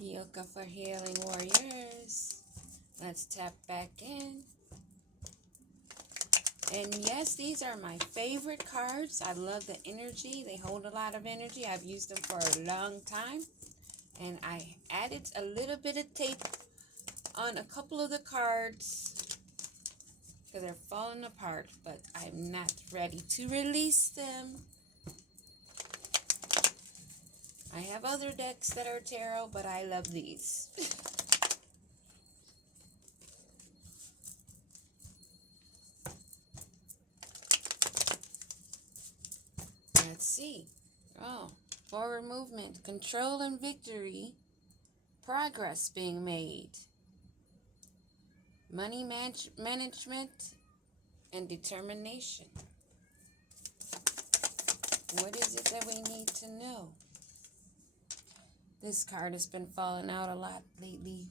Yoga for Healing Warriors. Let's tap back in. And yes, these are my favorite cards. I love the energy. They hold a lot of energy. I've used them for a long time. And I added a little bit of tape on a couple of the cards because they're falling apart, but I'm not ready to release them. I have other decks that are tarot, but I love these. Let's see. Oh, forward movement, control and victory, progress being made, money management, and determination. What is it that we need to know? This card has been falling out a lot lately.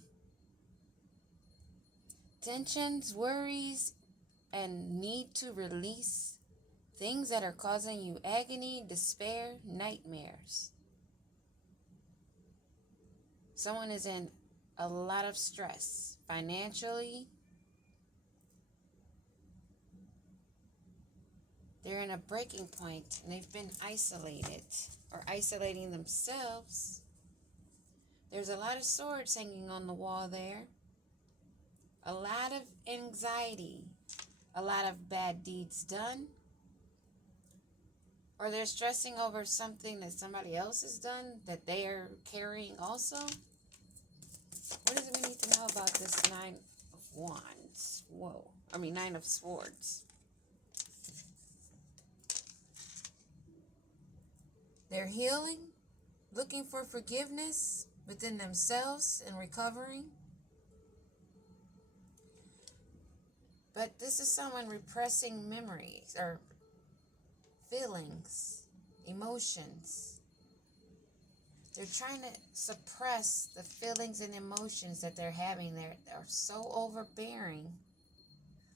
Tensions, worries, and need to release things that are causing you agony, despair, nightmares. Someone is in a lot of stress financially. They're in a breaking point and they've been isolated or isolating themselves. There's a lot of swords hanging on the wall there. A lot of anxiety, a lot of bad deeds done. Or they're stressing over something that somebody else has done that they are carrying also. What is it we need to know about this Nine of Wands? Nine of Swords. They're healing, looking for forgiveness within themselves and recovering. But this is someone repressing memories or feelings, emotions. They're trying to suppress the feelings and emotions that they're having. They're so overbearing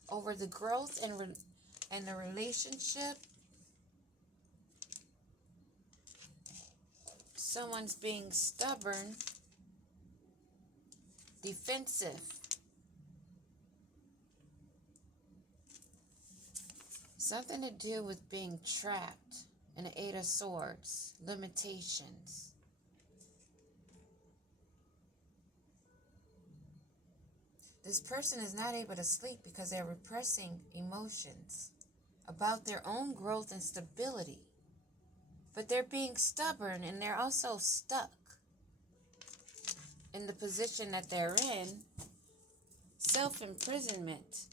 over the growth and the relationship. Someone's being stubborn, defensive. Something to do with being trapped in the Eight of Swords, limitations. This person is not able to sleep because they're repressing emotions about their own growth and stability. But they're being stubborn and they're also stuck in the position that they're in, self-imprisonment,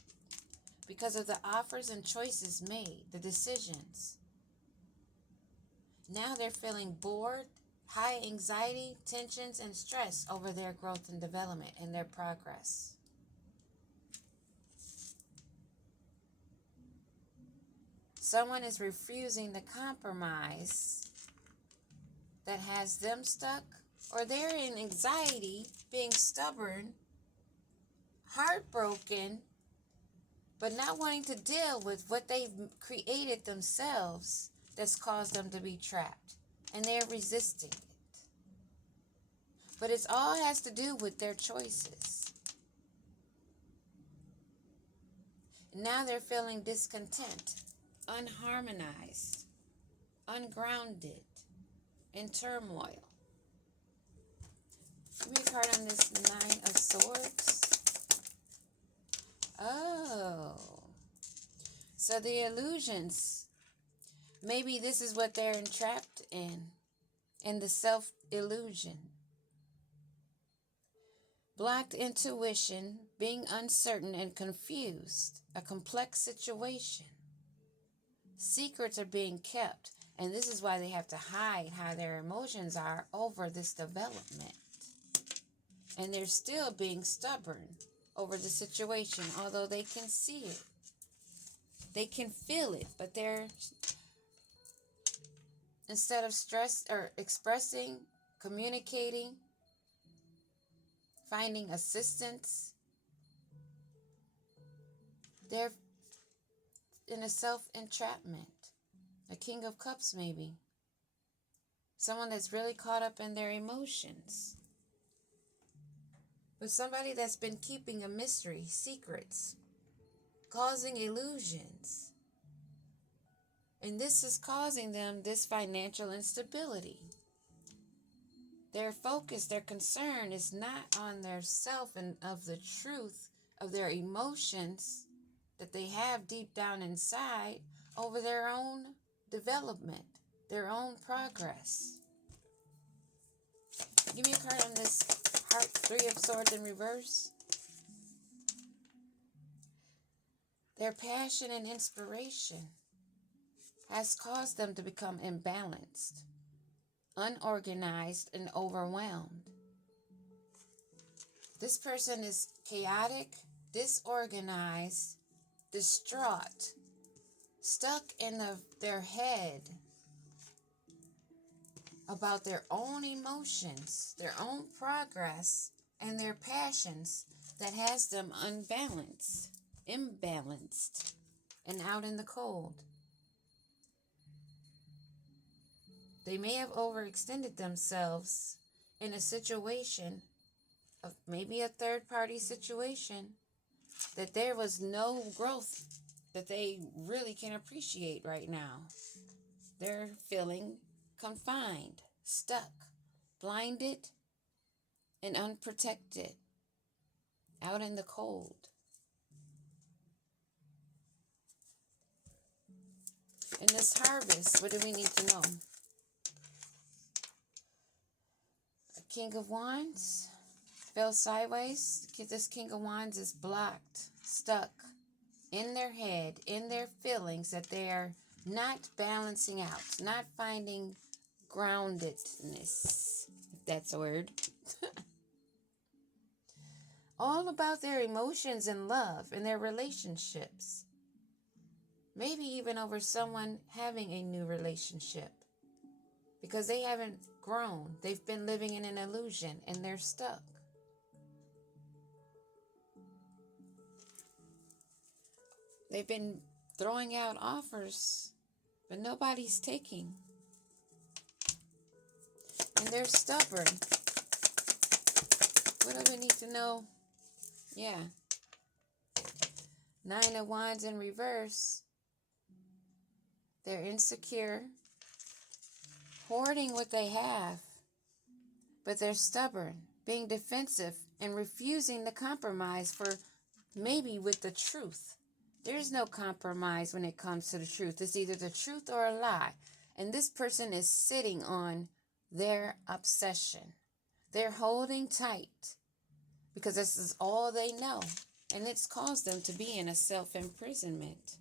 because of the offers and choices made, the decisions. Now they're feeling bored, high anxiety, tensions, and stress over their growth and development and their progress. Someone is refusing the compromise that has them stuck, or they're in anxiety, being stubborn, heartbroken, but not wanting to deal with what they've created themselves that's caused them to be trapped. And they're resisting it. But it all has to do with their choices. Now they're feeling discontent, unharmonized, ungrounded, in turmoil. Give me a card on this Nine of Swords. Oh. So the illusions. Maybe this is what they're entrapped in the self-illusion. Blocked intuition, being uncertain and confused, a complex situation. Secrets are being kept, and this is why they have to hide how their emotions are over this development. And they're still being stubborn over the situation, although they can see it. They can feel it, but they're, instead of stress or expressing, communicating, finding assistance, they're in a self-entrapment. A King of Cups, maybe. Someone that's really caught up in their emotions. but somebody that's been keeping a mystery, secrets, causing illusions. And this is causing them this financial instability. Their focus, their concern is not on their self and of the truth of their emotions that they have deep down inside over their own development, their own progress. Give me a card on this Heart, Three of Swords in reverse. Their passion and inspiration has caused them to become imbalanced, unorganized, and overwhelmed. This person is chaotic, disorganized, distraught, stuck in their head about their own emotions, their own progress, and their passions that has them imbalanced, and out in the cold. They may have overextended themselves in a situation of maybe a third-party situation that there was no growth that they really can appreciate right now. They're feeling confined, stuck, blinded, and unprotected, out in the cold. In this harvest, what do we need to know? A King of Wands fell sideways. This King of Wands is blocked, stuck in their head, in their feelings that they are not balancing out, not finding groundedness, if that's a word. All about their emotions and love and their relationships. Maybe even over someone having a new relationship. Because they haven't grown. They've been living in an illusion and they're stuck. They've been throwing out offers, but nobody's taking. And they're stubborn. What do we need to know? Yeah. Nine of Wands in reverse. They're insecure, hoarding what they have, but they're stubborn, being defensive, and refusing to compromise for maybe with the truth. There's no compromise when it comes to the truth. It's either the truth or a lie. And this person is sitting on their obsession. They're holding tight because this is all they know. And it's caused them to be in a self-imprisonment.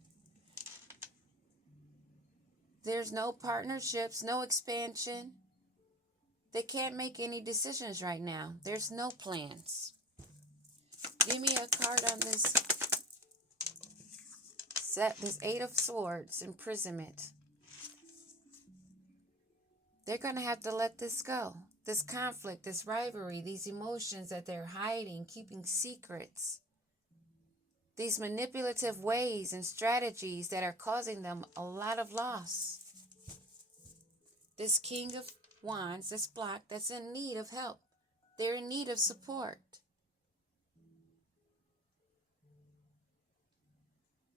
There's no partnerships, no expansion. They can't make any decisions right now. There's no plans. Give me a card on this Eight of Swords, imprisonment. They're going to have to let this go. This conflict, this rivalry, these emotions that they're hiding, keeping secrets. These manipulative ways and strategies that are causing them a lot of loss. This King of Wands, this block that's in need of help. They're in need of support.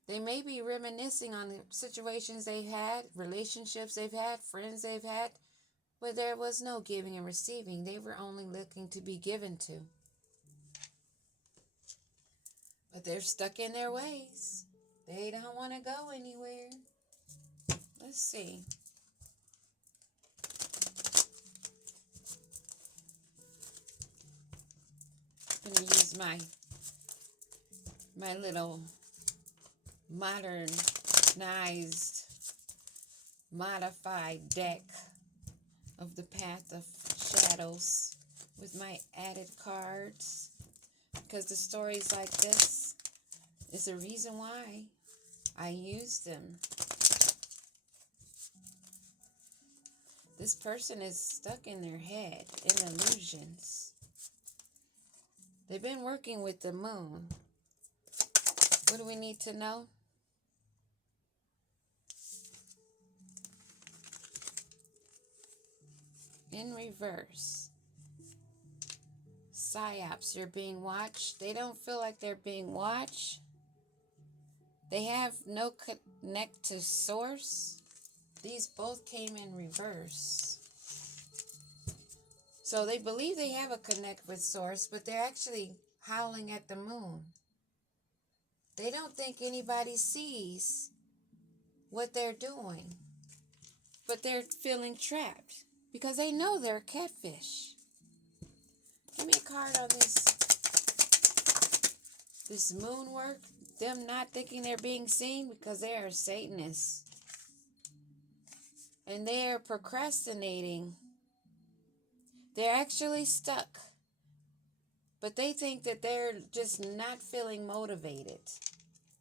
They may be reminiscing on the situations they've had, relationships they've had, friends they've had, where there was no giving and receiving. They were only looking to be given to. But they're stuck in their ways. They don't want to go anywhere. Let's see. I'm going to use my little modernized, modified deck of the Path of Shadows with my added cards. Because the stories like this is the reason why I use them. This person is stuck in their head, in illusions. They've been working with the moon. What do we need to know? In reverse. psyops. They're being watched. They don't feel like they're being watched. They have no connect to source. These both came in reverse. So they believe they have a connect with source, but they're actually howling at the moon. They don't think anybody sees what they're doing, but they're feeling trapped because they know they're a catfish. Give me a card on this moon work. Them not thinking they're being seen because they are Satanists. And they are procrastinating. They're actually stuck. But they think that they're just not feeling motivated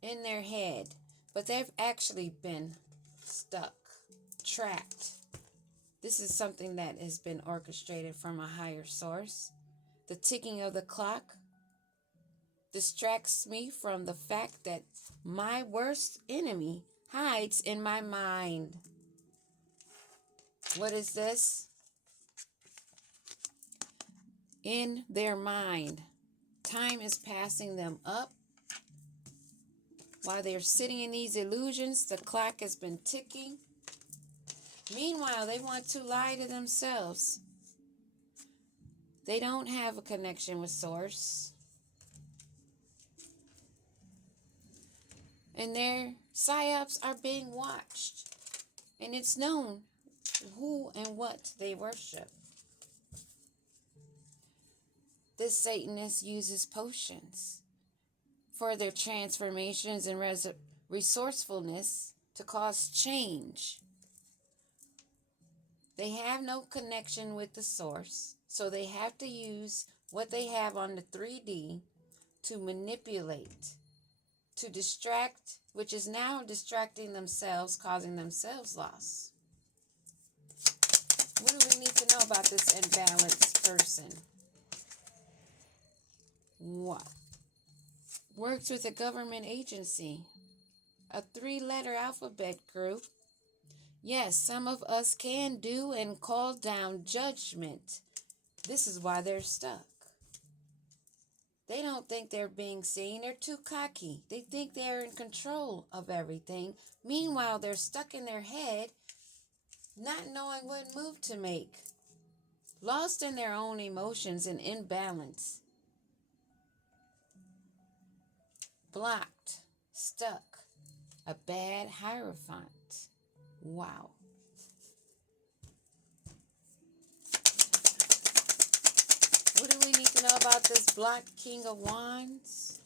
in their head. But they've actually been stuck, trapped. This is something that has been orchestrated from a higher source. The ticking of the clock distracts me from the fact that my worst enemy hides in my mind. What is this? In their mind. Time is passing them up. While they're sitting in these illusions, the clock has been ticking. Meanwhile, they want to lie to themselves. They don't have a connection with Source. And their psyops are being watched. And it's known who and what they worship. This Satanist uses potions for their transformations and resourcefulness to cause change. They have no connection with the source, so they have to use what they have on the 3D to manipulate, to distract, which is now distracting themselves, causing themselves loss. What do we need to know about this imbalanced person? What? Works with a government agency, a 3-letter alphabet group. Yes, some of us can do and call down judgment. This is why they're stuck. They don't think they're being seen. They're too cocky. They think they're in control of everything. Meanwhile, they're stuck in their head, not knowing what move to make. Lost in their own emotions and imbalance. Blocked, stuck, a bad Hierophant. Wow. What do we need to know about this blocked King of Wands?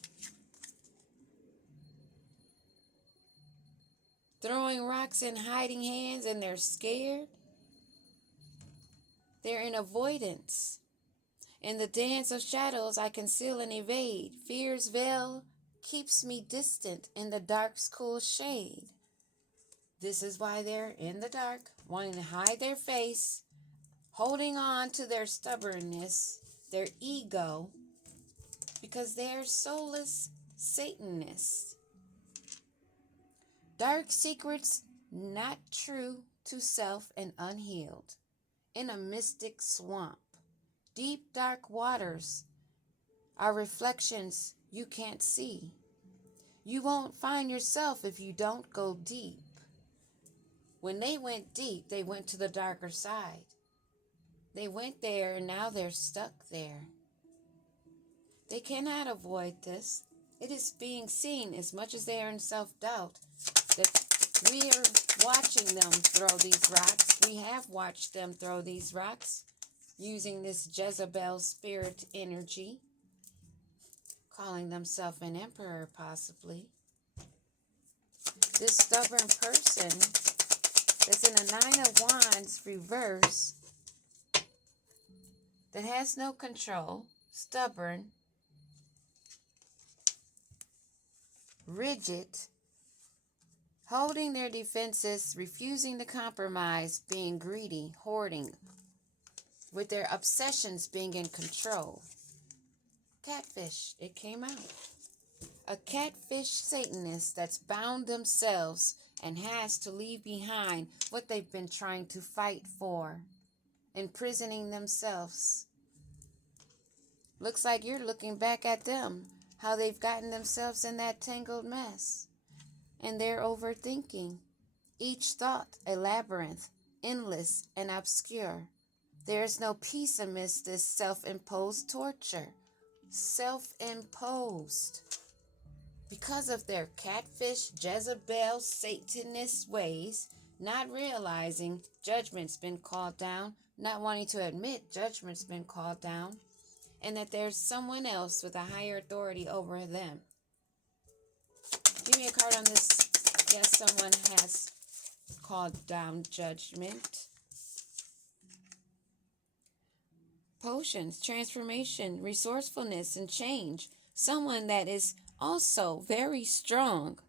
Throwing rocks and hiding hands, and they're scared. They're in avoidance. In the dance of shadows, I conceal and evade. Fear's veil keeps me distant in the dark's cool shade. This is why they're in the dark, wanting to hide their face, holding on to their stubbornness, their ego, because they're soulless Satanists. Dark secrets not true to self and unhealed. In a mystic swamp, deep dark waters are reflections you can't see. You won't find yourself if you don't go deep. When they went deep, they went to the darker side. They went there and now they're stuck there. They cannot avoid this. It is being seen as much as they are in self-doubt that we are watching them throw these rocks. We have watched them throw these rocks using this Jezebel spirit energy, calling themselves an emperor possibly. This stubborn person that's in a 9 of Wands reverse, that has no control, stubborn, rigid, holding their defenses, refusing to compromise, being greedy, hoarding, with their obsessions being in control. Catfish, it came out. A catfish Satanist that's bound themselves and has to leave behind what they've been trying to fight for, imprisoning themselves. Looks like you're looking back at them, how they've gotten themselves in that tangled mess. And they're overthinking. Each thought a labyrinth, endless and obscure. There is no peace amidst this self-imposed torture. Self-imposed. Because of their catfish, Jezebel, Satanist ways, not realizing judgment's been called down, not wanting to admit judgment's been called down, and that there's someone else with a higher authority over them. Give me a card on this. Yes, someone has called down judgment. Potions, transformation, resourcefulness, and change. Someone that is also very strong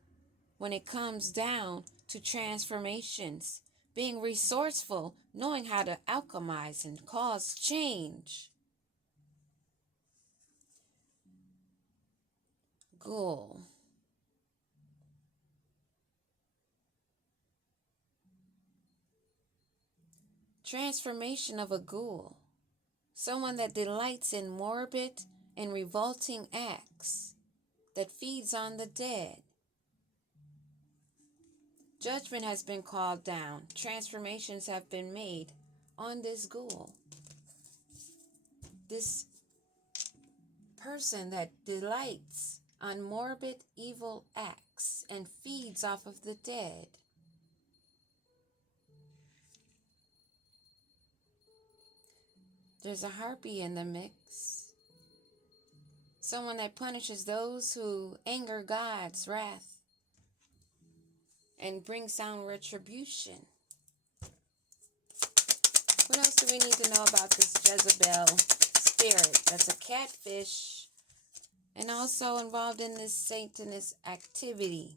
when it comes down to transformations. Being resourceful, knowing how to alchemize and cause change. Ghoul. Transformation of a ghoul. Someone that delights in morbid and revolting acts, that feeds on the dead. Judgment has been called down. Transformations have been made on this ghoul. This person that delights on morbid evil acts and feeds off of the dead. There's a harpy in the mix. Someone that punishes those who anger God's wrath and brings down retribution. What else do we need to know about this Jezebel spirit? That's a catfish and also involved in this Satanist activity.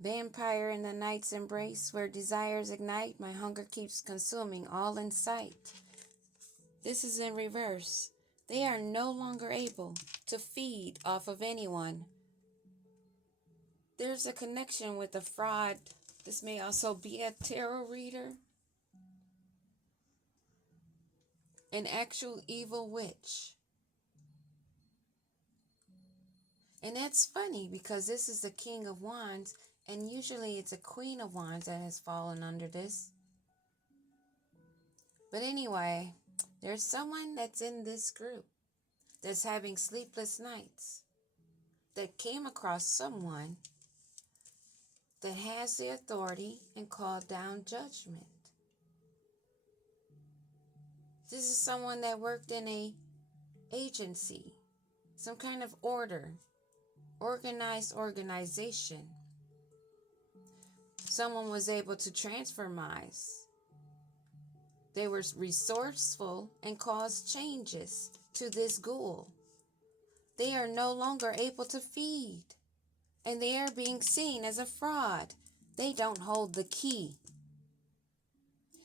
Vampire in the night's embrace, where desires ignite, my hunger keeps consuming all in sight. This is in reverse. They are no longer able to feed off of anyone. There's a connection with a fraud. This may also be a tarot reader. An actual evil witch. And that's funny because this is the King of Wands, and usually it's a Queen of Wands that has fallen under this. But anyway, there's someone that's in this group that's having sleepless nights, that came across someone that has the authority and called down judgment. This is someone that worked in a agency, some kind of order, organized organization. Someone was able to transformize. They were resourceful and caused changes to this ghoul. They are no longer able to feed, and they are being seen as a fraud. They don't hold the key.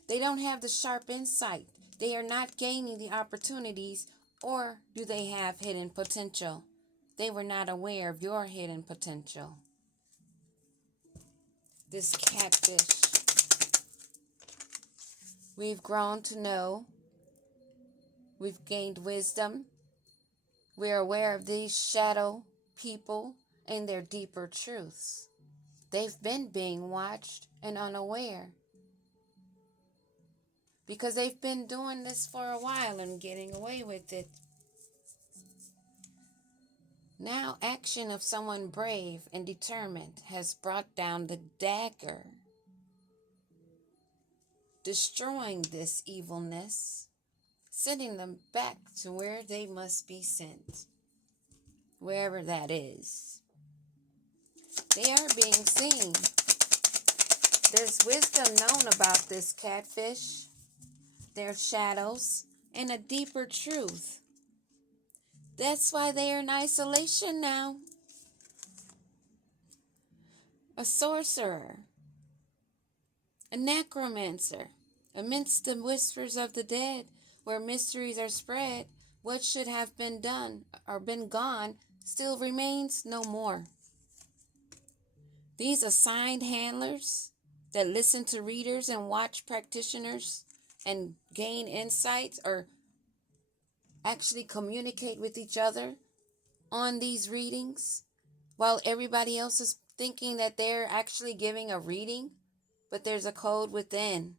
They don't have the sharp insight. They are not gaining the opportunities, or do they have hidden potential? They were not aware of your hidden potential. This catfish. We've grown to know. We've gained wisdom. We're aware of these shadow people and their deeper truths. They've been being watched and unaware, because they've been doing this for a while and getting away with it. Now, action of someone brave and determined has brought down the dagger, destroying this evilness, sending them back to where they must be sent, wherever that is. They are being seen. There's wisdom known about this catfish, their shadows, and a deeper truth. That's why they are in isolation now. A sorcerer, a necromancer, amidst the whispers of the dead, where mysteries are spread, what should have been done or been gone still remains no more. These assigned handlers that listen to readers and watch practitioners and gain insights or actually communicate with each other on these readings while everybody else is thinking that they're actually giving a reading, but there's a code within.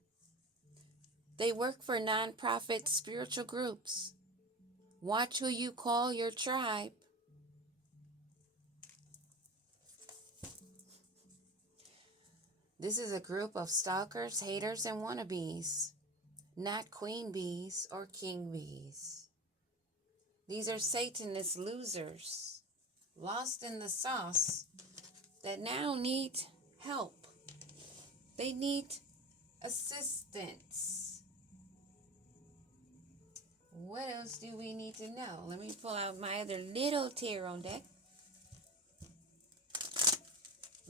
They work for nonprofit spiritual groups. Watch who you call your tribe. This is a group of stalkers, haters, and wannabes, not queen bees or king bees. These are Satanist losers, lost in the sauce, that now need help. They need assistance. What else do we need to know? Let me pull out my other little tarot deck.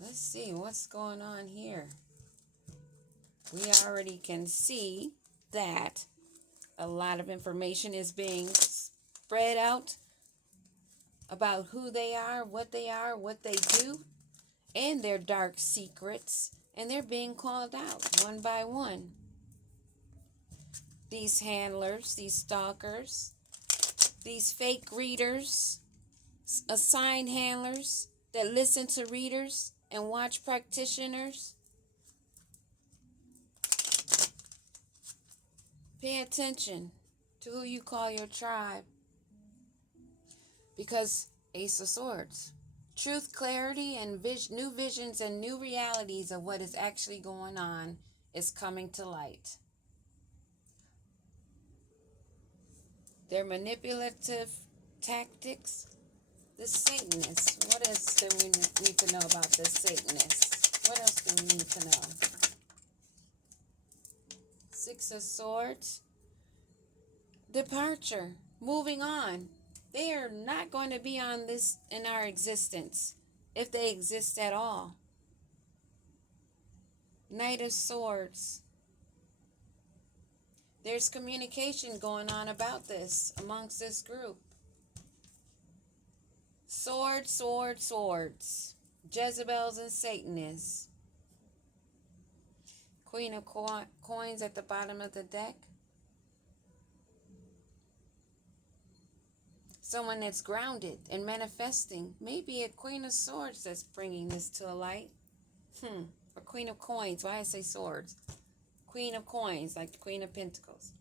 Let's see what's going on here. We already can see that a lot of information is being spread out about who they are, what they do, and their dark secrets, and they're being called out one by one. These handlers, these stalkers, these fake readers, assigned handlers that listen to readers and watch practitioners. Pay attention to who you call your tribe, because Ace of Swords, truth, clarity, and new visions and new realities of what is actually going on is coming to light. Their manipulative tactics, the Satanists. What else do we need to know about the Satanists? What else do we need to know? Six of Swords, departure, moving on. They are not going to be on this in our existence, if they exist at all. Knight of Swords. There's communication going on about this amongst this group. Swords, swords, swords. Jezebels and Satanists. Queen of Coins at the bottom of the deck. Someone that's grounded and manifesting. Maybe a Queen of Swords that's bringing this to a light. Or Queen of Coins. Why I say swords? Queen of Coins, like the Queen of Pentacles.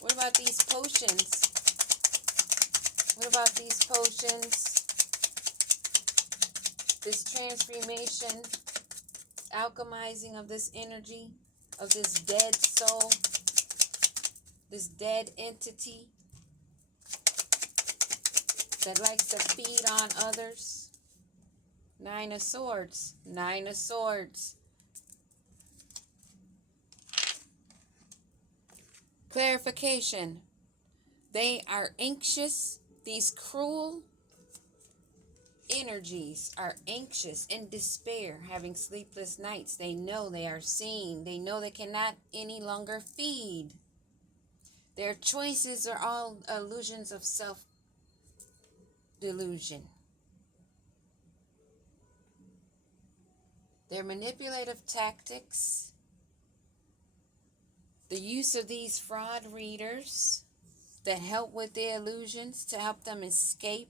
What about these potions? What about these potions? This transformation, alchemizing of this energy, of this dead soul, this dead entity that likes to feed on others. Nine of Swords. Nine of Swords. Clarification. They are anxious. These cruel energies are anxious, in despair, having sleepless nights. They know they are seen. They know they cannot any longer feed. Their choices are all illusions of self-delusion. Their manipulative tactics, the use of these fraud readers that help with the illusions to help them escape.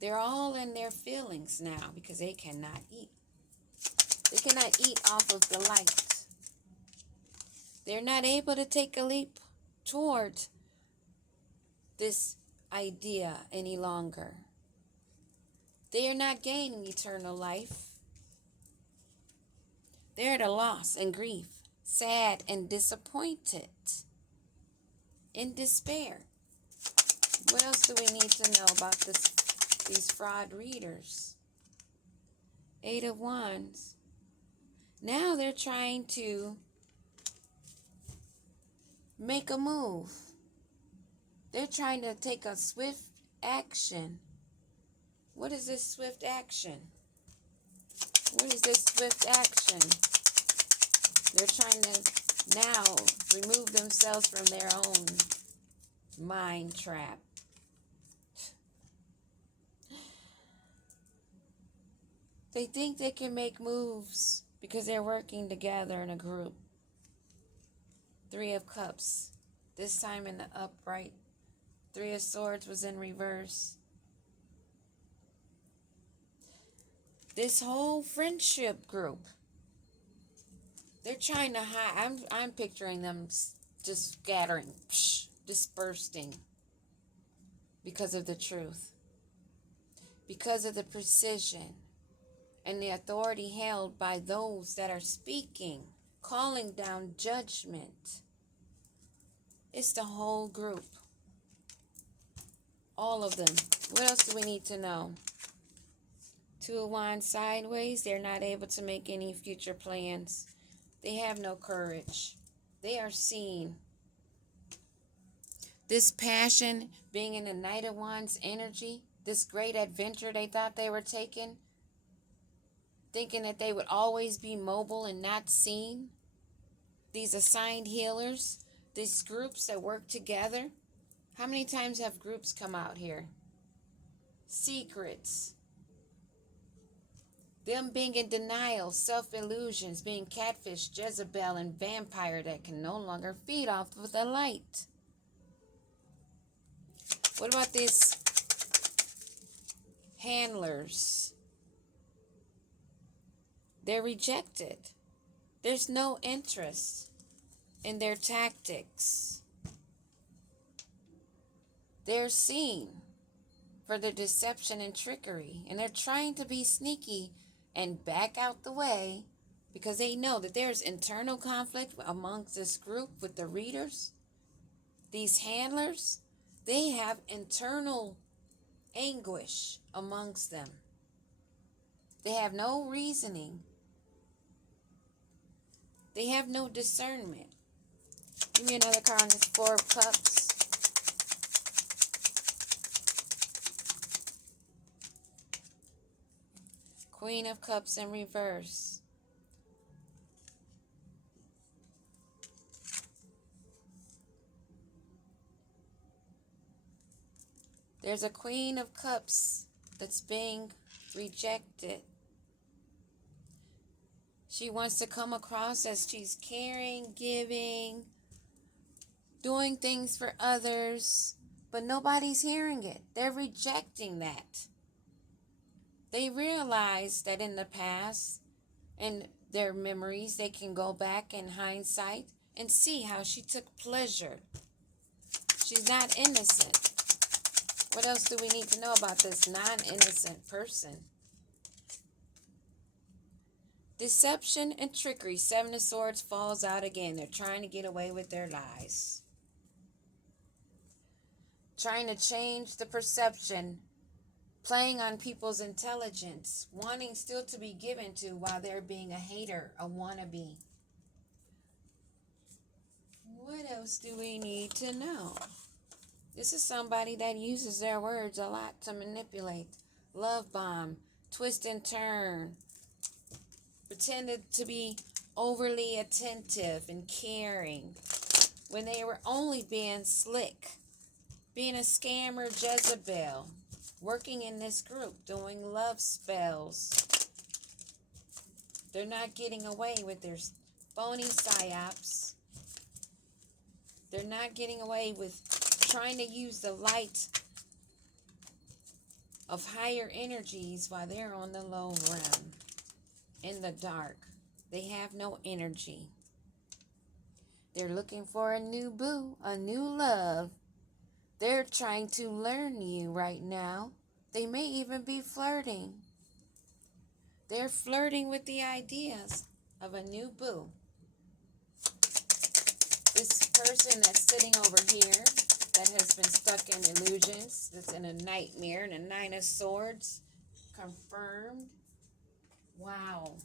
They're all in their feelings now because they cannot eat. They cannot eat off of the light. They're not able to take a leap toward this idea any longer. They are not gaining eternal life. They're at a loss and grief, sad and disappointed, in despair. What else do we need to know about these fraud readers? Eight of Wands. Now they're trying to make a move. They're trying to take a swift action. What is this swift action? What is this swift action? They're trying to now remove themselves from their own mind trap. They think they can make moves because they're working together in a group. Three of Cups. This time in the upright. Three of Swords was in reverse. This whole friendship group, they're trying to hide. I'm picturing them just scattering, dispersing because of the truth, because of the precision and the authority held by those that are speaking, calling down judgment. It's the whole group. All of them. What else do we need to know? Two of Wands sideways. They're not able to make any future plans. They have no courage. They are seen. This passion, being in the Knight of Wands energy, this great adventure they thought they were taking, thinking that they would always be mobile and not seen. These assigned healers, these groups that work together. How many times have groups come out here? Secrets. Them being in denial, self-illusions, being catfish, Jezebel, and vampire that can no longer feed off of the light. What about these handlers? They're rejected. There's no interest in their tactics. They're seen for their deception and trickery, and they're trying to be sneaky and back out the way because they know that there's internal conflict amongst this group with the readers. These handlers, they have internal anguish amongst them. They have no reasoning. They have no discernment. Give me another card on this Four of Cups. Queen of Cups in reverse. There's a Queen of Cups that's being rejected. She wants to come across as she's caring, giving, doing things for others, but nobody's hearing it. They're rejecting that. They realize that in the past, in their memories, they can go back in hindsight and see how she took pleasure. She's not innocent. What else do we need to know about this non-innocent person? Deception and trickery. Seven of Swords falls out again. They're trying to get away with their lies. Trying to change the perception. Playing on people's intelligence. Wanting still to be given to while they're being a hater, a wannabe. What else do we need to know? This is somebody that uses their words a lot to manipulate. Love bomb. Twist and turn. Pretended to be overly attentive and caring when they were only being slick. Being a scammer Jezebel. Working in this group. Doing love spells. They're not getting away with their phony psyops. They're not getting away with trying to use the light of higher energies while they're on the low realm. In the dark. They have no energy. They're looking for a new boo, a new love. They're trying to learn you right now. They may even be flirting. They're flirting with the ideas of a new boo. This person that's sitting over here that has been stuck in illusions, that's in a nightmare, and a Nine of Swords, confirmed. Wow.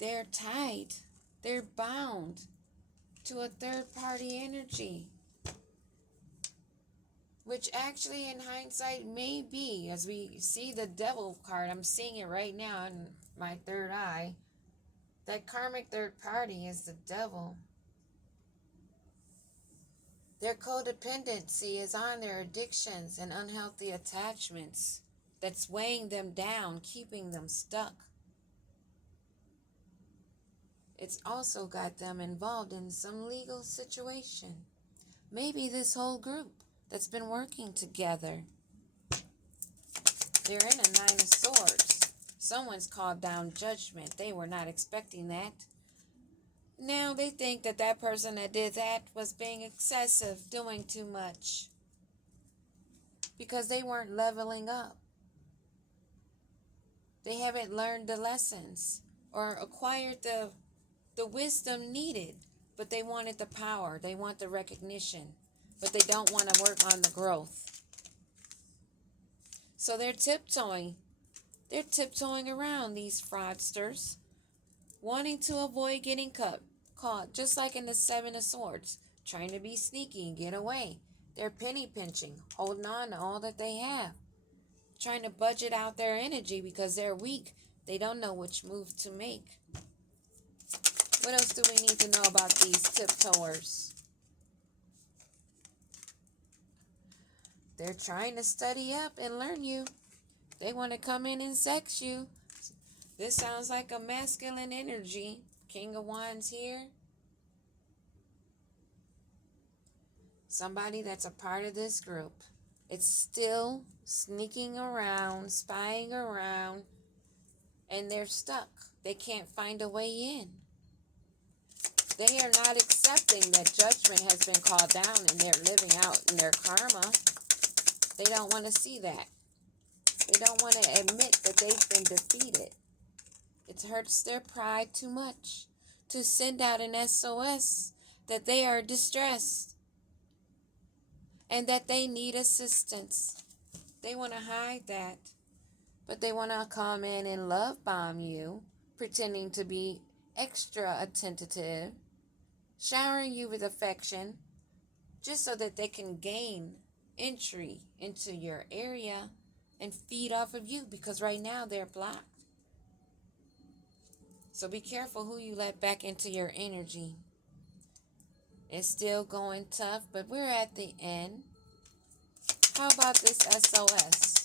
They're tied. They're bound to a third-party energy. Which actually, in hindsight, may be, as we see the Devil card, I'm seeing it right now in my third eye, that karmic third party is the devil. Their codependency is on their addictions and unhealthy attachments that's weighing them down, keeping them stuck. it's also got them involved in some legal situation. Maybe this whole group that's been working together, they're in a Nine of Swords. Someone's called down judgment. They were not expecting that. Now they think that that person that did that was being excessive, doing too much, because they weren't leveling up. They haven't learned the lessons or acquired the wisdom needed, but they wanted the power. They want the recognition, but they don't want to work on the growth. So they're tiptoeing. They're tiptoeing around, these fraudsters, wanting to avoid getting caught, just like in the Seven of Swords, trying to be sneaky and get away. They're penny pinching, holding on to all that they have, trying to budget out their energy because they're weak. They don't know which move to make. What else do we need to know about these tiptoers? They're trying to study up and learn you. They want to come in and sex you. This sounds like a masculine energy. King of Wands here. Somebody that's a part of this group. It's still sneaking around, spying around, and they're stuck. They can't find a way in. They are not accepting that judgment has been called down and they're living out in their karma. They don't want to see that. They don't want to admit that they've been defeated. It hurts their pride too much to send out an SOS that they are distressed and that they need assistance. They want to hide that, but they want to come in and love bomb you, pretending to be extra attentive, showering you with affection, just so that they can gain entry into your area and feed off of you, because right now they're blocked. So be careful who you let back into your energy. It's still going tough, but we're at the end. How about this SOS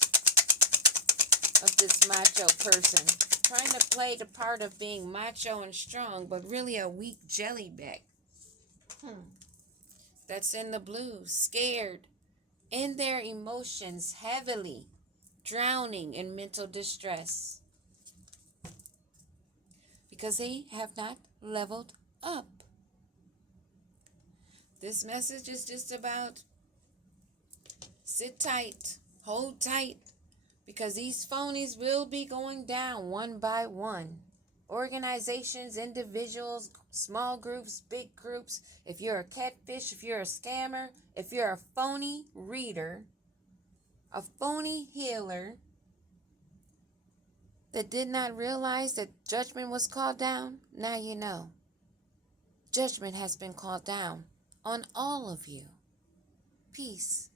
of this macho person? Trying to play the part of being macho and strong, but really a weak jellyback. That's in the blues, scared, in their emotions, heavily, drowning in mental distress. Because they have not leveled up. This message is just about sit tight, hold tight, because these phonies will be going down one by one. Organizations, individuals, small groups, big groups. If you're a catfish, if you're a scammer, if you're a phony reader, a phony healer that did not realize that judgment was called down, now you know. Judgment has been called down on all of you. Peace.